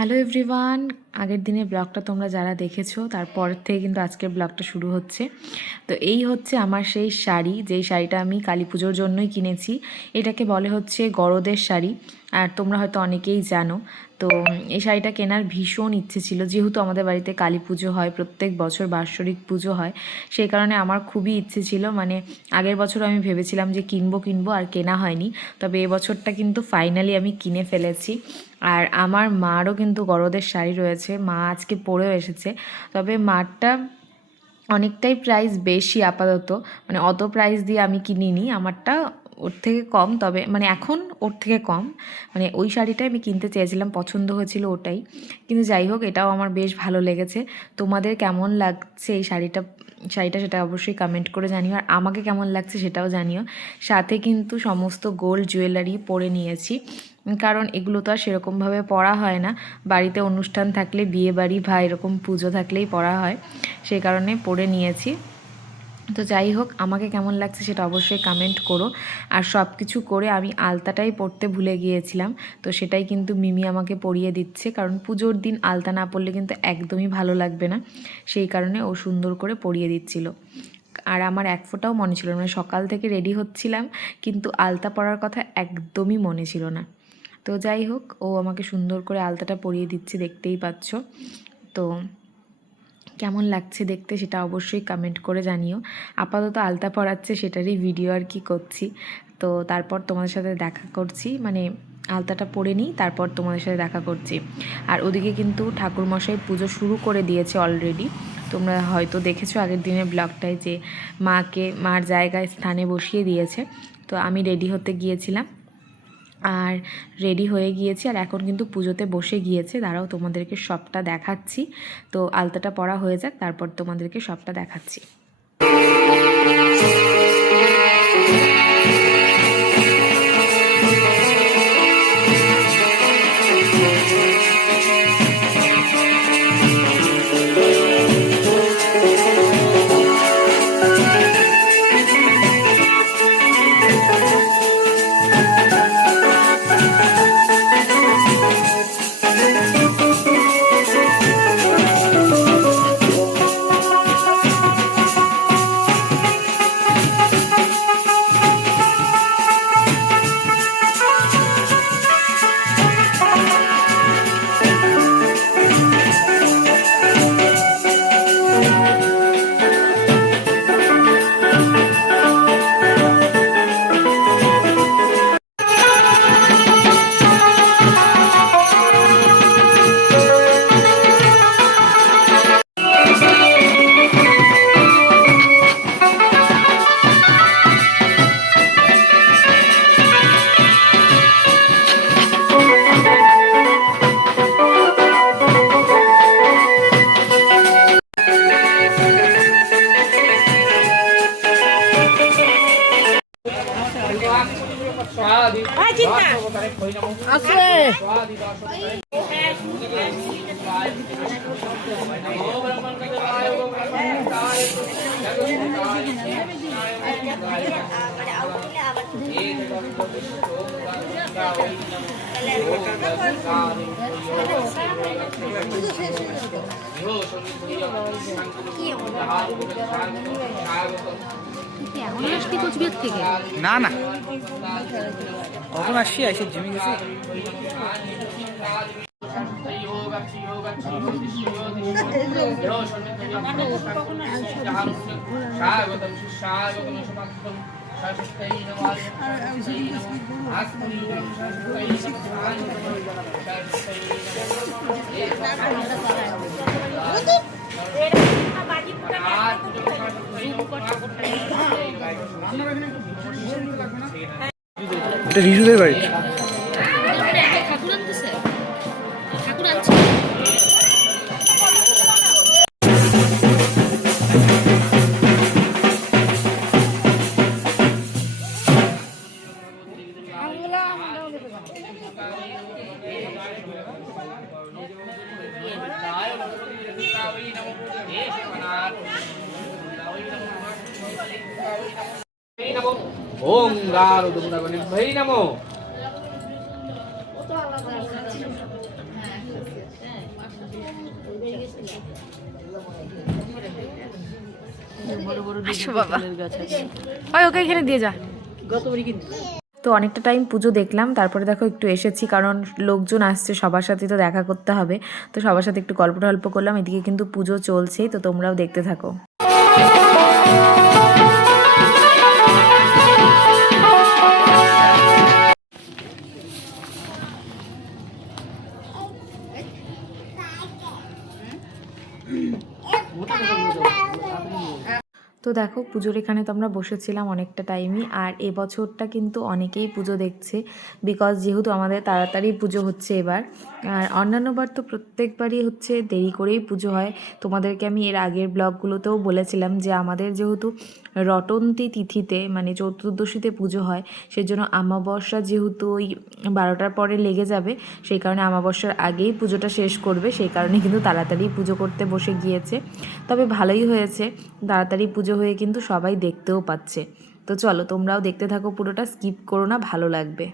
Hello everyone, আগের দিনের ব্লগটা তোমরা যারা দেখেছো তারপর থেকে কিন্তু আজকের ব্লগটা শুরু হচ্ছে। তো এই হচ্ছে আমার সেই শাড়ি, যেই শাড়িটা আমি কালী পুজোর জন্যই কিনেছি। এটাকে বলে হচ্ছে গরদের শাড়ি, আর তোমরা হয়তো অনেকেই জানো। তো এই শাড়িটা কেনার ভীষণ ইচ্ছে ছিল, যেহেতু আমাদের বাড়িতে কালী পুজো হয়, প্রত্যেক বছর বাৎসরিক পুজো হয়, সেই কারণে আমার খুবই ইচ্ছে ছিল। মানে আগের বছর আমি ভেবেছিলাম যে কিনবো আর কেনা হয়নি, তবে এবছরটা কিন্তু ফাইনালি আমি কিনে ফেলেছি। আর আমার মারও কিন্তু গরদের শাড়ি রয়েছে, মা আজকে পরেও এসেছে। তবে মারটা অনেকটাই প্রাইস বেশি আপাতত, মানে অত প্রাইস দিয়ে আমি কিনিনি, আমারটা ওর থেকে কম, তবে মানে এখন ওর থেকে কম। মানে ওই শাড়িটাই আমি কিনতে চেয়েছিলাম, পছন্দ হয়েছিল ওটাই। কিন্তু যাই হোক, এটাও আমার বেশ ভালো লেগেছে। তোমাদের কেমন লাগছে এই শাড়িটা সেটা অবশ্যই কমেন্ট করে জানিও, আর আমাকে কেমন লাগছে সেটাও জানিও। সাথে কিন্তু সমস্ত গোল্ড জুয়েলারি পরে নিয়েছি, কারণ এগুলো তো আর সেরকমভাবে পরা হয় না। বাড়িতে অনুষ্ঠান থাকলে, বিয়ে বাড়ি বা এরকম পুজো থাকলেই পরা হয়, সেই কারণে পরে নিয়েছি। তো যাই হোক, আমাকে কেমন লাগছে সেটা অবশ্যই কমেন্ট করো। আর সব কিছু করে আমি আলতাটাই পরতে ভুলে গিয়েছিলাম, তো সেটাই কিন্তু মিমি আমাকে পরিয়ে দিচ্ছে, কারণ পুজোর দিন আলতা না পরলে কিন্তু একদমই ভালো লাগবে না, সেই কারণে ও সুন্দর করে পরিয়ে দিচ্ছিল। আর আমার এক ফোঁটাও মনে ছিল না, মানে সকাল থেকে রেডি হচ্ছিলাম কিন্তু আলতা পরার কথা একদমই মনে ছিল না। তো যাই হোক, ও আমাকে সুন্দর করে আলতাটা পরিয়ে দিচ্ছে, দেখতেই পাচ্ছ। তো কেমন লাগছে দেখতে সেটা অবশ্যই কমেন্ট করে জানিও। আপাতত আলতা পরাচ্ছে, সেটারই ভিডিও আর কি করছি। তো তারপর তোমাদের সাথে দেখা করছি, মানে আলতাটা পরে নিই, তারপর তোমাদের সাথে দেখা করছি। আর ওদিকে কিন্তু ঠাকুরমশাই পুজো শুরু করে দিয়েছে অলরেডি। তোমরা হয়তো দেখেছো আগের দিনের ব্লগটায় যে মার জায়গায় স্থানে বসিয়ে দিয়েছে। তো আমি রেডি হতে গিয়েছিলাম, আর রেডি হয়ে গিয়েছি, আর এখন কিন্তু পুজোতে বসে গিয়েছে। দাঁড়াও, তোমাদেরকে সবটা দেখাচ্ছি। তো আলতাটা পরা হয়ে যাক, তারপর তোমাদেরকে সবটা দেখাচ্ছি। না না, কখন আসছি, এসে জিমে গেছি। এটা রিজুদের বাড়ি। ओम गारो दुर्गा गणेश भाई नमो। বড় বড় আসো বাবা। ফুলের গাছ আছে। ওই ওকে এখানে দিয়ে যা। গতবারই কিন্তু তো অনেকটা টাইম পুজো দেখলাম, তারপরে দেখো একটু এসেছি, কারণ লোকজন আসছে, সবার সাথে তো দেখা করতে হবে। তো সবার সাথে একটু গল্প টল্প করলাম। এদিকে কিন্তু পুজো চলছেই, তো তোমরাও দেখতে থাকো। তো দেখো পুজোর এখানে তো আমরা বসেছিলাম অনেকটা টাইমই। আর এবছরটা কিন্তু অনেকেই পুজো দেখছে, বিকজ যেহেতু আমাদের তাড়াতাড়ি পুজো হচ্ছে এবার। আর অন্যান্যবার তো প্রত্যেকবারই হচ্ছে দেরি করেই পুজো হয়। তোমাদেরকে আমি এর আগের ব্লগগুলোতেও বলেছিলাম যে আমাদের যেহেতু রটন্তী তিথিতে মানে চতুর্দশীতে পুজো হয়, সেজন্য আমাবস্যা যেহেতু ওই 12টার পরে লেগে যাবে, সেই কারণে আমাবস্যার আগেই পুজোটা শেষ করবে, সেই কারণে কিন্তু তাড়াতাড়ি পুজো করতে বসে গিয়েছে। তবে ভালোই হয়েছে, তাড়াতাড়ি পুজো হয়ে কিন্তু সবাই দেখতেও পাচ্ছে। তো চলো তোমরাও দেখতে থাকো, পুরোটা স্কিপ করো না, ভালো লাগবে।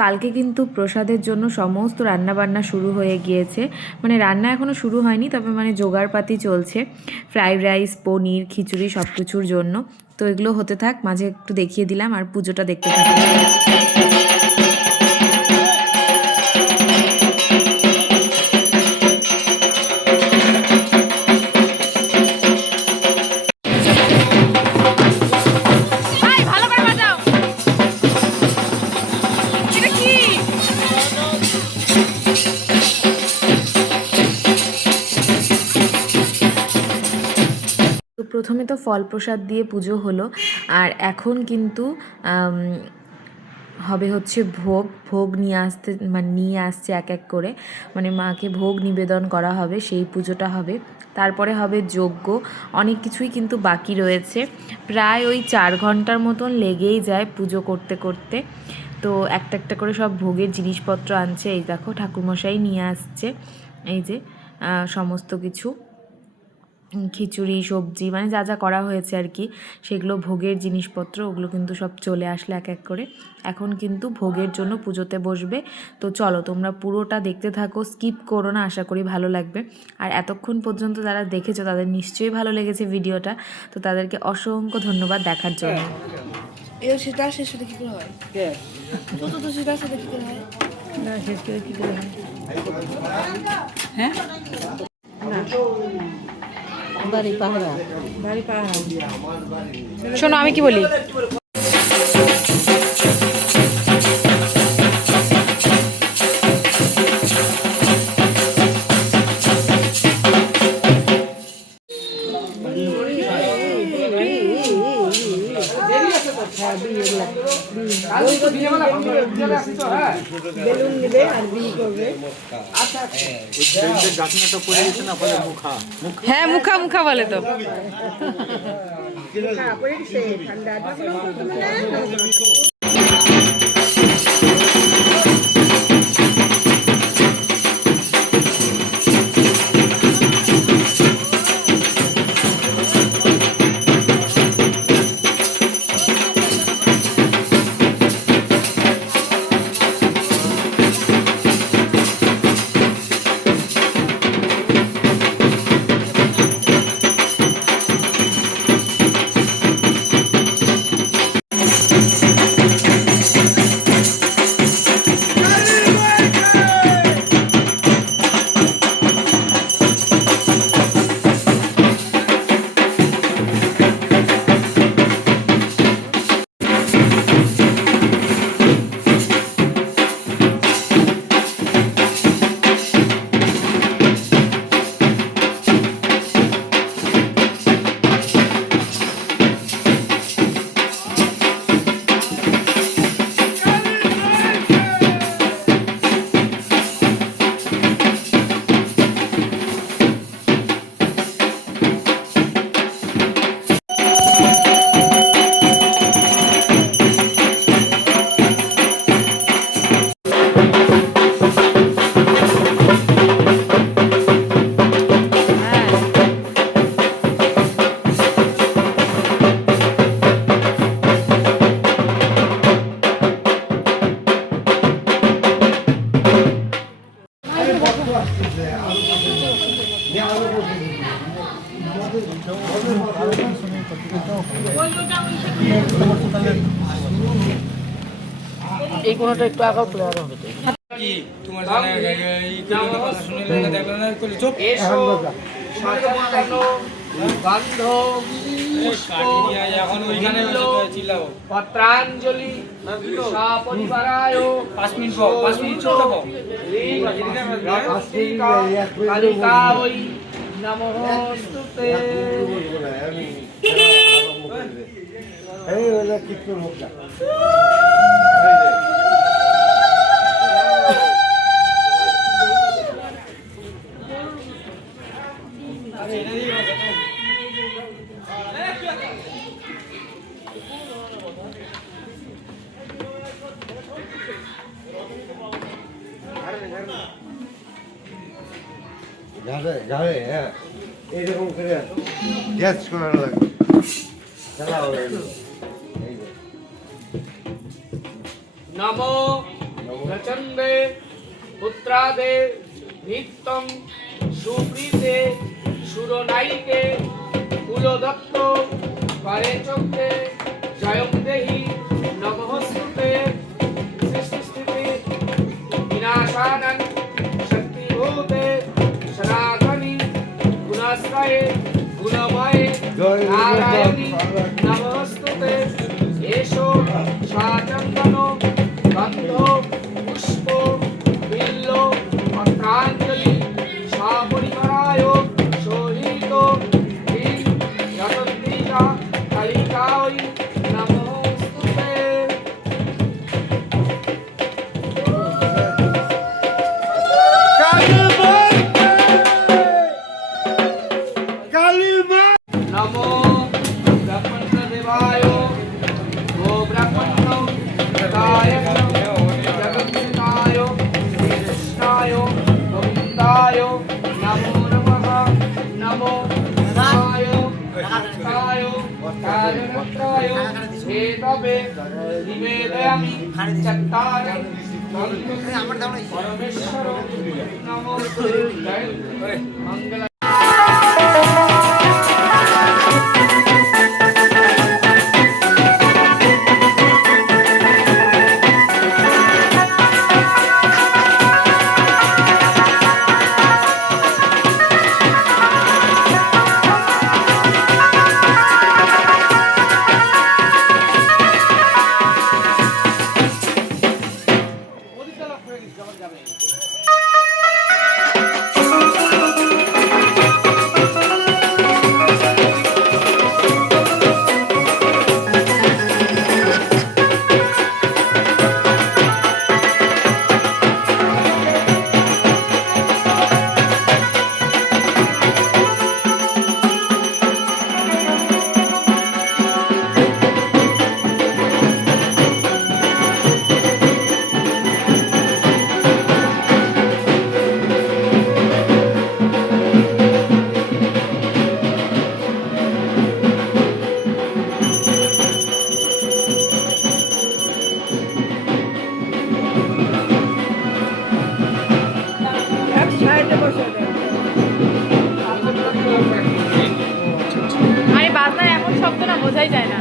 কালকে কিন্তু প্রসাদের জন্য সমস্ত রান্নাবান্না শুরু হয়ে গিয়েছে, মানে রান্না এখনও শুরু হয়নি, তবে মানে জোগাড়পাতি চলছে ফ্রাইড রাইস, পনির, খিচুড়ি সব কিছুর জন্য। তো এগুলো হতে থাক, মাঝে একটু দেখিয়ে দিলাম, আর পুজোটা দেখতে থাকি। তো প্রথমে তো ফল প্রসাদ দিয়ে পুজো হলো, আর এখন কিন্তু হবে হচ্ছে ভোগ। ভোগ নিয়ে আসছে এক এক করে, মানে মাকে ভোগ নিবেদন করা হবে, সেই পুজোটা হবে। তারপরে হবে যজ্ঞ, অনেক কিছুই কিন্তু বাকি রয়েছে। প্রায় ওই 4 ঘন্টার মতন লেগেই যায় পুজো করতে করতে। তো একটা একটা করে সব ভোগের জিনিসপত্র আনছে, এই দেখো ঠাকুরমশাই নিয়ে আসছে, এই যে সমস্ত কিছু খিচুড়ি, সবজি, মানে যা যা করা হয়েছে আর কি, সেগুলো ভোগের জিনিসপত্র, ওগুলো কিন্তু সব চলে আসলে এক এক করে। এখন কিন্তু ভোগের জন্য পুজোতে বসবে। তো চলো তোমরা পুরোটা দেখতে থাকো, স্কিপ করো না, আশা করি ভালো লাগবে। আর এতক্ষণ পর্যন্ত যারা দেখেছো তাদের নিশ্চয়ই ভালো লেগেছে ভিডিওটা, তো তাদেরকে অসংখ্য ধন্যবাদ দেখার জন্য। সেটা শেষ হতে কি করে হয়? তো সেটা সাথে কি করে হয়? না শেষ করে কি করে হয়? হ্যাঁ বাড়ি পাহারা। শোনো আমি কি বলি, বেলুন নেবে আর বিয়ে করবে। হ্যাঁ মুখা মুখা বলে তো। ঠান্ডা এই কোণাটা একটু আগাও তুলে আরো হবে। কি তোমার জানা এই কথা শুনে দেখলে না কইলে চুপ এসো সাজানো গন্ধ এখন ওইখানে চিল্লাও পত্রাঞ্জলি সাপরিবারায় 5 মিনিট পর 5 মিনিট চুপ থাকো কালিকা ওই নমস্তুতে এই ওলা কিছু হোক না গাড়ে হ্যাঁ এইরকম করে গ্যাস করা লাগবে চালাও নমো प्रचंडे पुत्रादे नित्यं सुप्रीते सुरनायिके कुलदत्तो पारेचक्रे जयं देहि नमोस्तुते सृष्टिस्थिति विनाशानं शक्तिभूते सनातनी गुणाश्रये गुणमये नारायणी नमोस्तुते एषो साचन्दनो गन्धो पुष्पो बिल्लो पत्राञ्जलि सापरिवाराय शोहितो रतन्तिका कालिकायै नमोस्तुते। नमो ब्रह्मण्यदेवाय गो ब्रह्मण्यो जगाय जगन्नाय कृष्णाय गोविन्दाय नमो नमः। नमो नाय नाय कारणत्राय हेतवे निवेदयामि चत्तारि परमेश्वर नमो जय मंगल। আরে বাজনার এমন শব্দ না বোঝাই যায় না।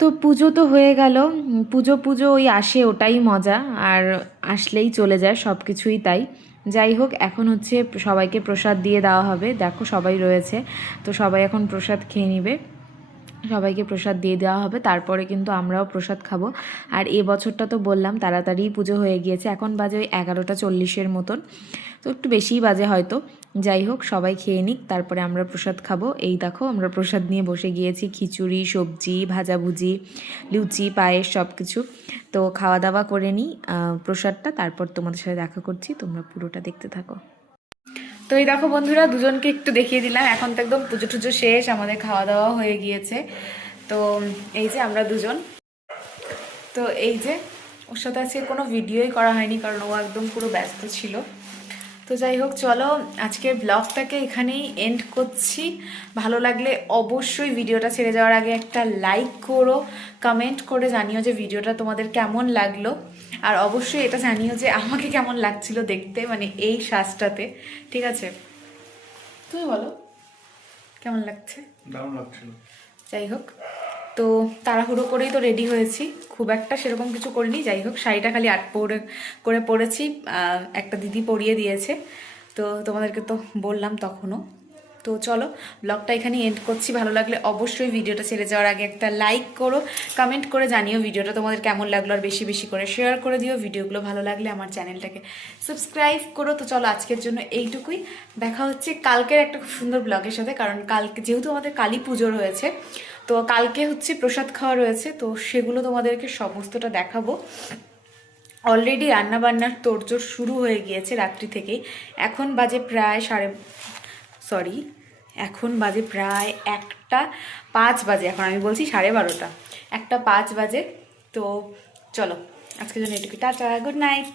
তো পুজো তো হয়ে গেল। পুজো পুজো ওই আসে, ওটাই মজা, আর আসলেই চলে যায় সব কিছুই। তাই যাই হোক, এখন হচ্ছে সবাইকে প্রসাদ দিয়ে দেওয়া হবে। দেখো সবাই রয়েছে, তো সবাই এখন প্রসাদ খেয়ে নিবে। সবাইকে প্রসাদ দিয়ে দেওয়া হবে, তারপরে কিন্তু আমরাও প্রসাদ খাবো। আর এবছরটা তো বললাম তাড়াতাড়ি পুজো হয়ে গিয়েছে, এখন বাজে ওই 11:40 মতন, তো একটু বেশিই বাজে হয়তো। যাই হোক, সবাই খেয়ে নিক, তারপরে আমরা প্রসাদ খাবো। এই দেখো আমরা প্রসাদ নিয়ে বসে গিয়েছি, খিচুড়ি, সবজি, ভাজাভুজি, লুচি, পায়েস সব কিছু। তো খাওয়া দাওয়া করে নিই প্রসাদটা, তারপর তোমাদের সাথে দেখা করছি, তোমরা পুরোটা দেখতে থাকো। তো এই দেখো বন্ধুরা, দুজনকে একটু দেখিয়ে দিলাম। এখন তো একদম পুজো টুজো শেষ, আমাদের খাওয়া দাওয়া হয়ে গিয়েছে। তো এই যে আমরা দুজন, তো এই যে ওর সাথে আজকে কোনো ভিডিওই করা হয়নি, কারণ ও একদম পুরো ব্যস্ত ছিল। তো যাই হোক, চলো আজকের ব্লগটাকে এখানেই এন্ড করছি। ভালো লাগলে অবশ্যই ভিডিওটা ছেড়ে যাওয়ার আগে একটা লাইক করো, কমেন্ট করে জানিও যে ভিডিওটা তোমাদের কেমন লাগলো। আর অবশ্যই এটা জানিও যে আমাকে কেমন লাগছিল দেখতে, মানে এই সাজটাতে। ঠিক আছে, তুমি বলো কেমন লাগছে? দারুণ লাগছিল। যাই হোক, তো তাড়াহুড়ো করেই তো রেডি হয়েছি, খুব একটা সেরকম কিছু করিনি। যাই হোক, শাড়িটা খালি করে পরেছি, একটা দিদি পরিয়ে দিয়েছে। তো তোমাদেরকে তো বললাম তখনও। তো চলো ব্লগটা এখানে এন্ড করছি। ভালো লাগলে অবশ্যই ভিডিওটা ছেড়ে যাওয়ার আগে একটা লাইক করো, কমেন্ট করে জানিও ভিডিওটা তোমাদের কেমন লাগলো, আর বেশি বেশি করে শেয়ার করে দিও। ভিডিওগুলো ভালো লাগলে আমার চ্যানেলটাকে সাবস্ক্রাইব করো। তো চলো আজকের জন্য এইটুকুই, দেখা হচ্ছে কালকের একটা খুব সুন্দর ব্লগের সাথে, কারণ কালকে যেহেতু আমাদের কালী পুজো রয়েছে, তো কালকে হচ্ছে প্রসাদ খাওয়া রয়েছে, তো সেগুলো তোমাদেরকে সমস্তটা দেখাবো। অলরেডি রান্নাবান্নার তোড়জোড় শুরু হয়ে গিয়েছে রাত্রি থেকেই। এখন বাজে প্রায় এখন বাজে প্রায় 1:05 বাজে, এখন আমি বলছি 12:30, 1:05 বাজে। তো চলো আজকের জন্য এটুকু, টাটা, গুড নাইট।